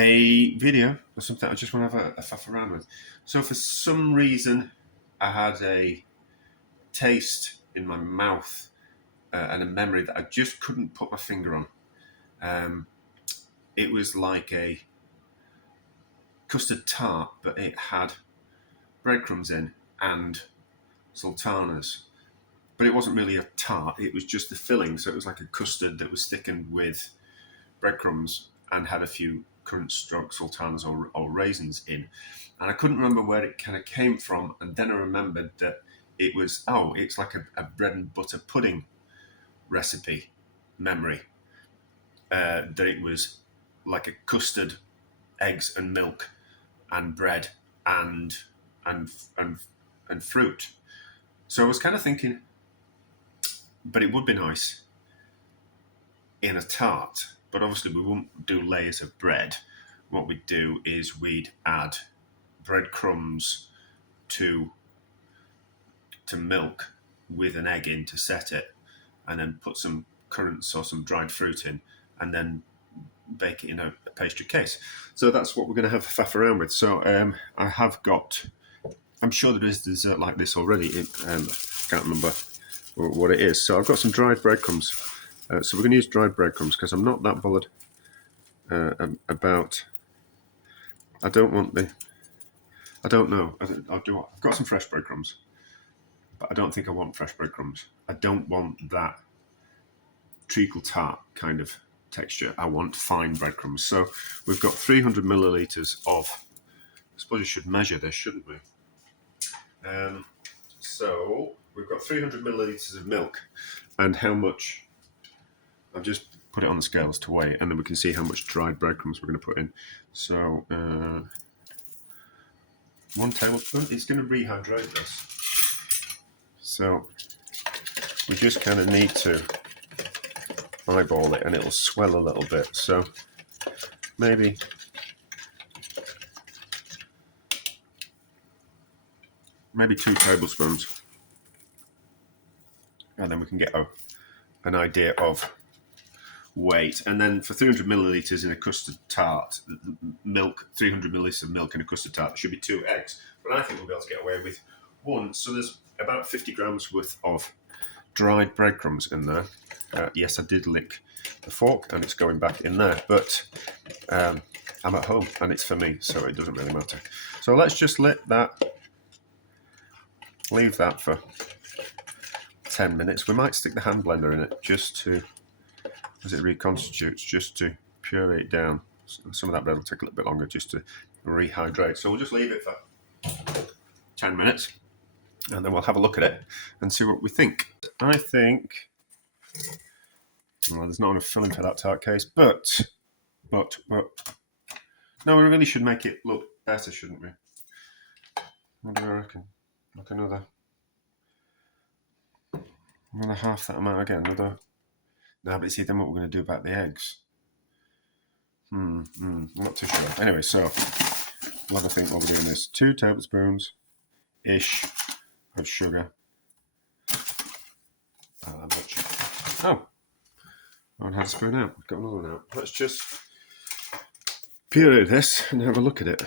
a video or something I just want to have a faff around with. So for some reason, I had a taste in my mouth and a memory that I just couldn't put my finger on. It was like a custard tart, but it had breadcrumbs in and sultanas. But it wasn't really a tart, it was just the filling. So it was like a custard that was thickened with breadcrumbs and had a few currant stroke sultanas or raisins in. And I couldn't remember where it kind of came from. And then I remembered that it was, it's like a bread and butter pudding recipe memory. That it was like a custard, eggs and milk and bread and fruit. So I was kind of thinking, but it would be nice in a tart. But obviously we won't do layers of bread. What we'd do is we'd add breadcrumbs to milk with an egg in to set it, and then put some currants or some dried fruit in, and then bake it in a pastry case. So that's what we're going to have a faff around with. So I have got, I'm sure there is dessert like this already. I can't remember what it is. So I've got some dried breadcrumbs. So we're going to use dried breadcrumbs because I'm not that bothered about. I don't know. I've got some fresh breadcrumbs, but I don't think I want fresh breadcrumbs. I don't want that treacle tart kind of texture. I want fine breadcrumbs. So we've got 300 millilitres of, I suppose you should measure this, shouldn't we? So we've got 300 millilitres of milk, and how much, I've just put it on the scales to weigh, and then we can see how much dried breadcrumbs we're going to put in. So 1 tablespoon. It's going to rehydrate this. So we just kind of need to eyeball it and it will swell a little bit. So maybe maybe 2 tablespoons, and then we can get an idea of weight. And then for 300 millilitres in a custard tart, milk, 300 millilitres of milk in a custard tart, should be 2 eggs, but I think we'll be able to get away with 1. So there's about 50 grams worth of dried breadcrumbs in there. Yes, I did lick the fork and it's going back in there, but I'm at home and it's for me, so it doesn't really matter. So let's just leave that for 10 minutes. We might stick the hand blender in it just to, as it reconstitutes, just to puree it down. Some of that bread will take a little bit longer just to rehydrate. So we'll just leave it for 10 minutes and then we'll have a look at it and see what we think. I think, well, there's not enough filling for that tart case, but no, we really should make it look better, shouldn't we? What do I reckon? Like another half that amount again. No, but see, then what we're going to do about the eggs? I'm not too sure. Anyway, so we'll have a think while we're doing this. 2 tablespoons-ish of sugar. Oh, I had a spoon out. I've got another one out. Let's just puree this and have a look at it.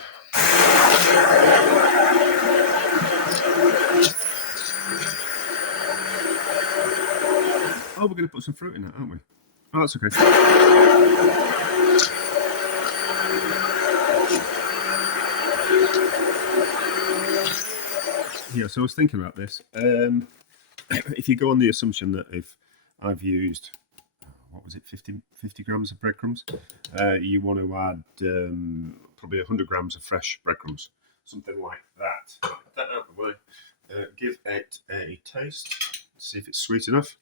Oh, we're going to put some fruit in that, aren't we? Oh, that's okay. Yeah, so I was thinking about this. If you go on the assumption that if I've used, what was it, 50 grams of breadcrumbs, you want to add probably 100 grams of fresh breadcrumbs, something like that. Put that out of the way. Give it a taste. See if it's sweet enough.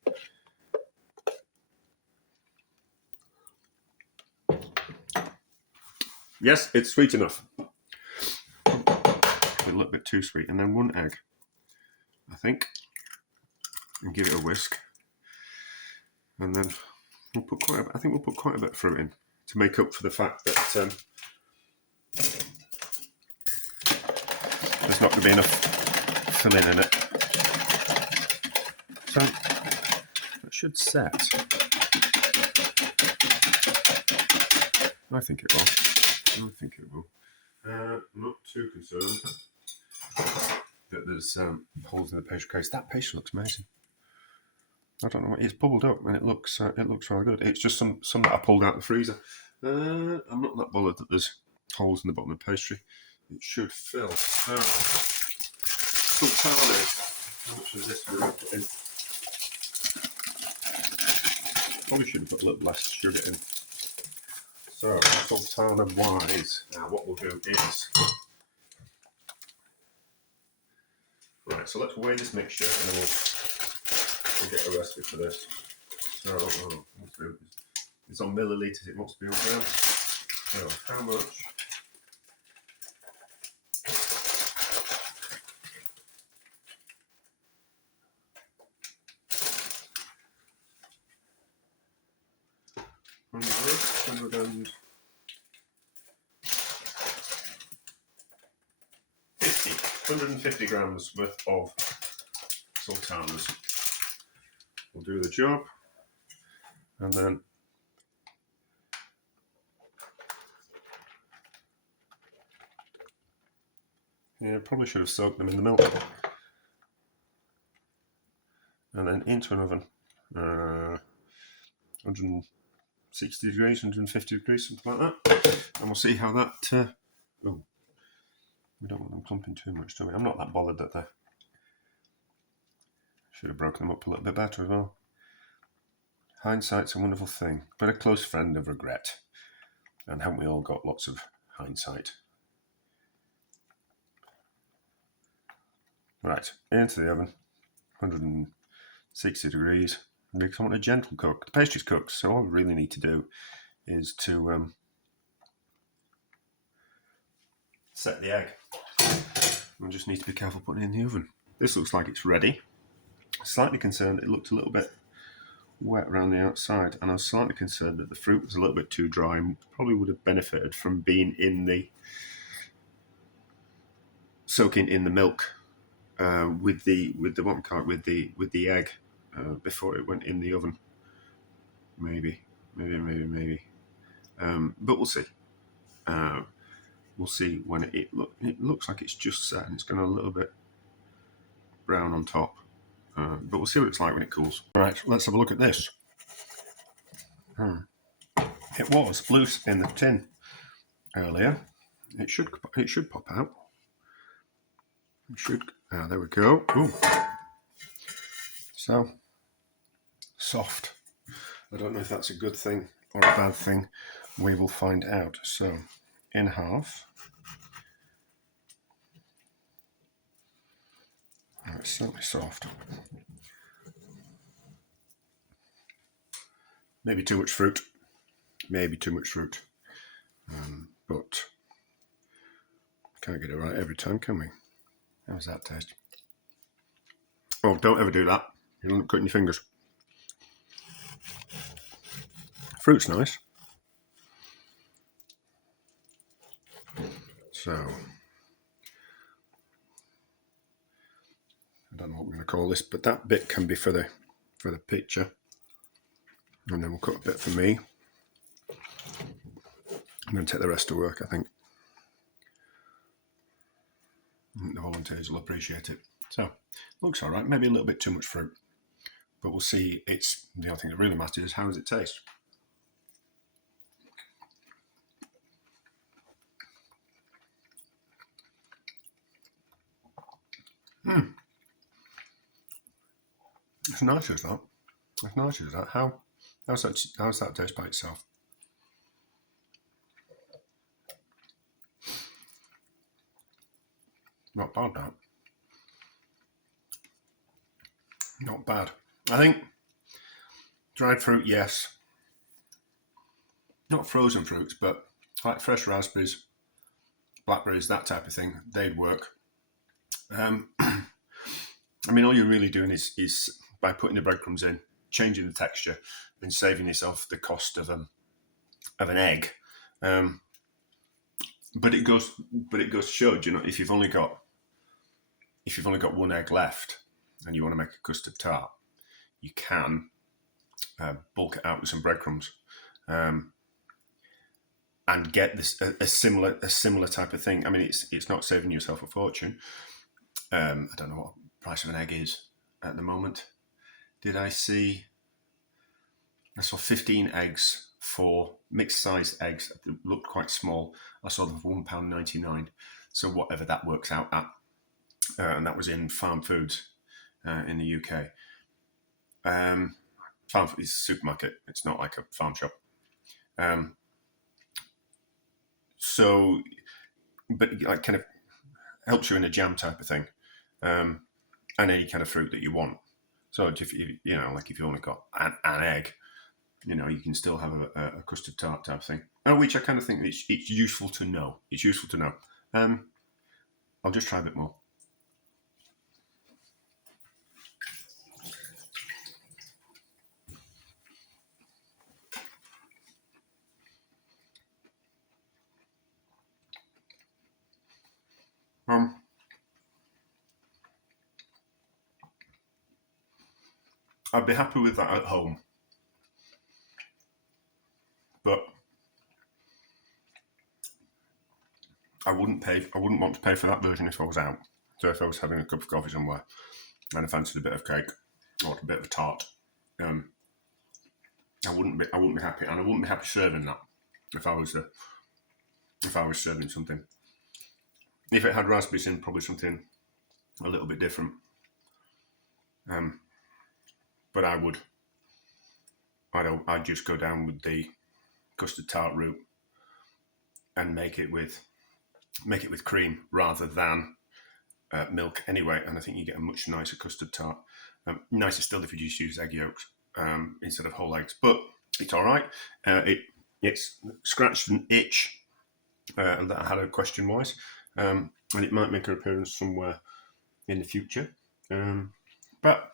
Yes, it's sweet enough. A little bit too sweet. And then 1 egg, I think, and give it a whisk. And then we'll put quite a bit of fruit in to make up for the fact that there's not going to be enough filling in it. So it should set. I think it will. I think it will. I'm not too concerned that there's holes in the pastry case. That pastry looks amazing. I don't know what it's bubbled up and it looks really good. It's just some that I pulled out of the freezer. I'm not that bothered that there's holes in the bottom of the pastry. It should fill. Sultanas. How much of this we're going to put in? Probably should have put a little less sugar in. So, sultana wise, now what we'll do is, right, so let's weigh this mixture and then we'll get a recipe for this. So, it's on millilitres, it must be on grams. So, how much? $150 150 grams worth of sultanas. We'll do the job, and then probably should have soaked them in the milk, and then into an oven, 160 degrees, 150 degrees, something like that, and we'll see how that. We don't want them clumping too much, do we? I'm not that bothered that they should have broken them up a little bit better as well. Hindsight's a wonderful thing, but a close friend of regret. And haven't we all got lots of hindsight? Right, into the oven, 160 degrees, because I want a gentle cook. The pastry's cooked, so all we really need to do is to set the egg. We just need to be careful putting it in the oven. This looks like it's ready. Slightly concerned it looked a little bit wet around the outside, and I was slightly concerned that the fruit was a little bit too dry and probably would have benefited from being in the soaking in the milk with the egg before it went in the oven. Maybe. But we'll see. We'll see when it looks like it's just set and it's going a little bit brown on top. But we'll see what it's like when it cools. Right, let's have a look at this. It was loose in the tin earlier. It should pop out. It should. There we go. Ooh. So soft. I don't know if that's a good thing or a bad thing. We will find out. So in half. It's certainly soft. Maybe too much fruit. But can't get it right every time, can we? How's that taste? Oh, don't ever do that. You'll end up cutting your fingers. Fruit's nice. So, I don't know what we're going to call this, but that bit can be for the picture. And then we'll cut a bit for me. I'm going to take the rest to work, I think. The volunteers will appreciate it. So, looks all right. Maybe a little bit too much fruit. But we'll see. It's the only thing that really matters is how does it taste? It's nice as that. It's nice as that. How's that taste by itself? Not bad, that. Not bad. I think dried fruit, yes. Not frozen fruits, but like fresh raspberries, blackberries, that type of thing, they'd work. I mean, all you're really doing is by putting the breadcrumbs in, changing the texture, and saving yourself the cost of an egg. But it goes to show, you know, if you've only got one egg left and you want to make a custard tart, you can bulk it out with some breadcrumbs, and and get this a similar type of thing. I mean, it's not saving yourself a fortune. I don't know what the price of an egg is at the moment. I saw 15 eggs for mixed-sized eggs that looked quite small. I saw them for £1.99. So whatever that works out at, and that was in Farm Foods in the UK. Farm Food is a supermarket. It's not like a farm shop. But like kind of helps you in a jam type of thing, and any kind of fruit that you want. So if you know, like if you only got an egg, you know, you can still have a custard tart type of thing. Which I kind of think it's useful to know. It's useful to know. I'll just try a bit more. I'd be happy with that at home, but I wouldn't want to pay for that version if I was out. So if I was having a cup of coffee somewhere and I fancied a bit of cake or a bit of a tart, I wouldn't be happy, and I wouldn't be happy serving that if I was serving something. If it had raspberries in, probably something a little bit different. But I'd just go down with the custard tart route and make it with cream rather than milk anyway. And I think you get a much nicer custard tart. Nicer still if you just use egg yolks instead of whole eggs. But it's all right. It's scratched an itch that I had a question-wise. And it might make an appearance somewhere in the future. But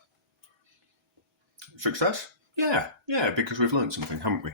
success? Yeah, because we've learned something, haven't we?